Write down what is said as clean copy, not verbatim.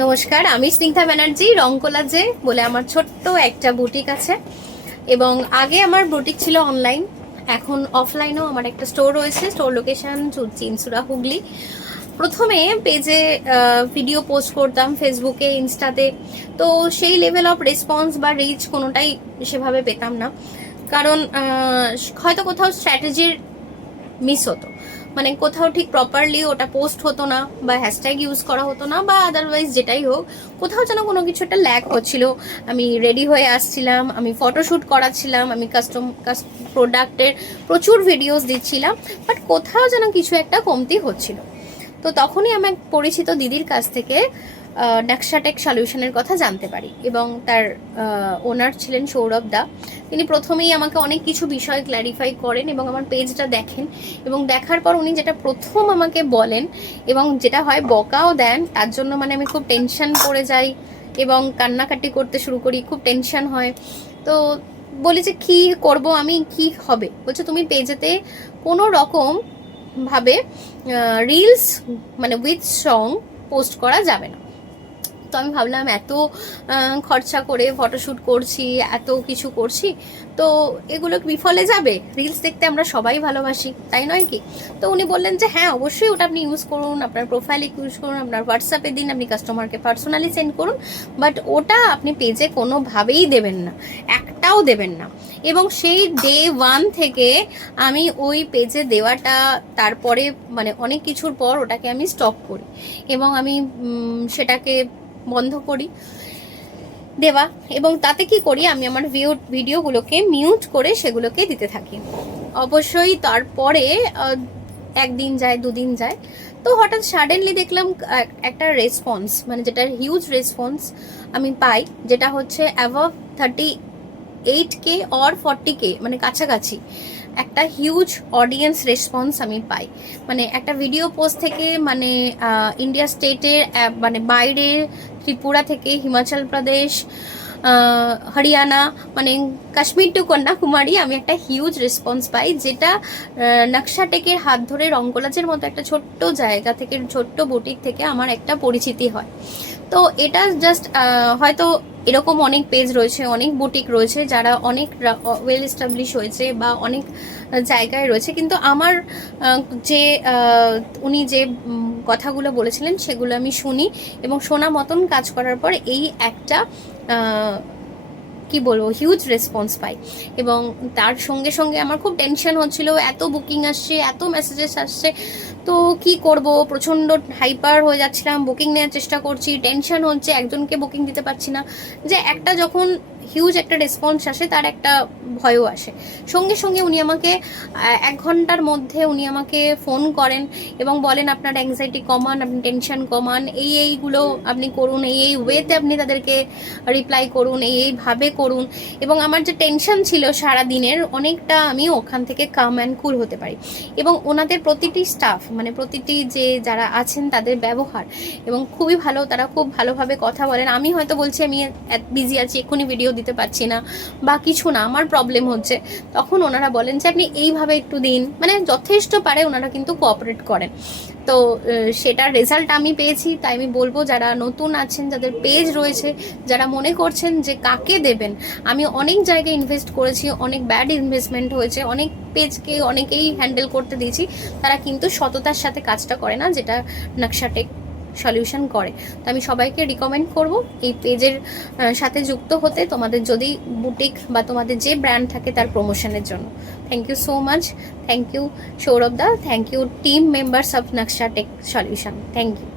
নমস্কার, আমি স্নিগ্ধা ব্যানার্জি। রংকোলাজে বলে আমার ছোট্ট একটা বুটিক আছে এবং আগে আমার বুটিক ছিল অনলাইন, এখন অফলাইনেও আমার একটা স্টোর রয়েছে। Store location Chinsurah, Hooghly. প্রথমে পেজে ভিডিও পোস্ট করতাম ফেসবুকে, ইনস্টাতে, তো সেই লেভেল অফ রেসপন্স বা রিচ কোনোটাই সেভাবে পেতাম না, কারণ হয়তো কোথাও স্ট্র্যাটেজির মিস হতো, মানে কোথাও ঠিক প্রপারলি ওটা পোস্ট হতো না, বা হ্যাশট্যাগ ইউজ করা হতো না, বা আদারওয়াইজ যেটাই হোক, কোথাও যেন কোনো কিছু একটা ল্যাক হচ্ছিল। আমি রেডি হয়ে আসছিলাম, আমি ফটোশ্যুট করাচ্ছিলাম, আমি কাস্টম প্রোডাক্টের প্রচুর ভিডিওস দিচ্ছিলাম, বাট কোথাও যেন কিছু একটা কমতি হচ্ছিল। তো তখনই আমি এক পরিচিত দিদির কাছ থেকে নাকশাটেক সলিউশনের কথা জানতে পারি, এবং তার ওনার ছিলেন সৌরভ দা। তিনি প্রথমেই আমাকে অনেক কিছু বিষয় ক্ল্যারিফাই করেন এবং আমার পেজটা দেখেন, এবং দেখার পর উনি যেটা প্রথম আমাকে বলেন, এবং যেটা হয় বকাও দেন, তার জন্য মানে আমি খুব টেনশন পড়ে যাই এবং কান্নাকাটি করতে শুরু করি, খুব টেনশন হয়। তো বলি যে কি করব আমি, কি হবে? বলছে তুমি পেজেতে কোনো রকম ভাবে রিলস মানে উইথ সং পোস্ট করা যাবে না। তো আমি ভাবলাম এত খরচা করে ফটোশ্যুট করছি, এত কিছু করছি, তো এগুলো বিফলে যাবে? রিলস দেখতে আমরা সবাই ভালোবাসি, তাই নয় কি? তো উনি বললেন যে হ্যাঁ, অবশ্যই ওটা আপনি ইউজ করুন, আপনার প্রোফাইলে ইউজ করুন, আপনার হোয়াটসঅ্যাপে দিন, আপনি কাস্টমারকে পার্সোনালি সেন্ড করুন, বাট ওটা আপনি পেজে কোনোভাবেই দেবেন না, একটাও দেবেন না। এবং সেই ডে 1 থেকে আমি ওই পেজে দেওয়াটা, তারপরে মানে অনেক কিছুর পর ওটাকে আমি স্টপ করি, এবং আমি সেটাকে বন্ধ করি দেওয়া। এবং তাতে কি করি, আমি আমার ভিডিওগুলোকে মিউট করে সেগুলোকে দিতে থাকি। অবশ্যই তারপরে একদিন যায়, দুদিন যায়, তো হঠাৎ সাডেনলি দেখলাম একটা রেসপন্স, মানে যেটা হিউজ রেসপন্স আমি পাই, যেটা হচ্ছে অ্যাভাব 38K অর 40K, মানে কাছাকাছি একটা হিউজ অডিয়েন্স রেসপন্স আমি পাই। মানে একটা ভিডিও পোস্ট থেকে, মানে ইন্ডিয়া স্টেটের, মানে বাইরে, ত্রিপুরা থেকে হিমাচল প্রদেশ, হরিয়ানা, মানে কাশ্মীর টু কন্যাকুমারী, আমি একটা হিউজ রেসপন্স পাই, যেটা নকশাটেকের হাত ধরে রংকোলাজের মতো একটা ছোট্ট জায়গা থেকে, ছোট্ট বুটিক থেকে আমার একটা পরিচিতি হয়। তো এটা জাস্ট হয়তো এরকম অনেক পেজ রয়েছে, অনেক বুটিক রয়েছে যারা অনেক ওয়েল এস্টাবলিশ হয়েছে বা অনেক জায়গায় রয়েছে, কিন্তু আমার যে উনি যে কথাগুলো বলেছিলেন সেগুলো আমি শুনি, এবং শোনা মতন কাজ করার পর এই একটা কি বলবো, হিউজ রেসপন্স পাই। এবং তার সঙ্গে সঙ্গে আমার খুব টেনশন হচ্ছিল, এত বুকিং আসছে, এত মেসেজেস আসছে, তো কি করব, প্রচণ্ড হাইপার হয়ে যাচ্ছিলাম, বুকিং নেওয়ার চেষ্টা করছি, টেনশন হচ্ছে, একজনকে বুকিং দিতে পারছি না। যে একটা যখন হিউজ একটা রেসপন্স আসে, তার একটা ভয়ও আসে। সঙ্গে সঙ্গে উনি আমাকে 1 ঘন্টার মধ্যে উনি আমাকে ফোন করেন এবং বলেন আপনার অ্যাংজাইটি কমান, আপনি টেনশন কমান, এইগুলো আপনি করুন, এই ওয়েতে আপনি তাদেরকে রিপ্লাই করুন, এইভাবে করুন। এবং আমার যে টেনশন ছিল সারা দিনের, অনেকটা আমি ওখান থেকে কাম অ্যান্ড কুল হতে পারি। এবং ওনাদের প্রতিটি স্টাফ, মানে প্রতিটি যে যারা আছেন তাদের ব্যবহার এবং খুবই ভালো, তারা খুব ভালোভাবে কথা বলেন। আমি হয়তো বলছি আমি বিজি আছি, এক্ষুনি ভিডিও দিতে পারছি না বা কিছু না, আমার প্রবলেম হচ্ছে, তখন ওনারা বলেন যে আপনি এইভাবে একটু দিন, মানে যথেষ্ট পারে ওনারা কিন্তু কোঅপারেট করেন। তো সেটার রেজাল্ট আমি পেয়েছি। তাই আমি বলবো, যারা নতুন আছেন, যাদের পেজ রয়েছে, যারা মনে করছেন যে কাকে দেবেন, আমি অনেক জায়গায় ইনভেস্ট করেছি, অনেক ব্যাড ইনভেস্টমেন্ট হয়েছে, অনেক পেজকে অনেকেই হ্যান্ডেল করতে দিয়েছি, তারা কিন্তু সততার সাথে কাজটা করে না, যেটা নকশাটেক সলিউশন করে। তো আমি সবাইকে রিকমেন্ড করব এই পেজের সাথে যুক্ত হতে, তোমাদের যদি বুটিক বা তোমাদের যে ব্র্যান্ড থাকে তার প্রমোশনের জন্য। Thank you so much. Thank you Sourav দা, thank you team members of Nakshatech solution, thank you.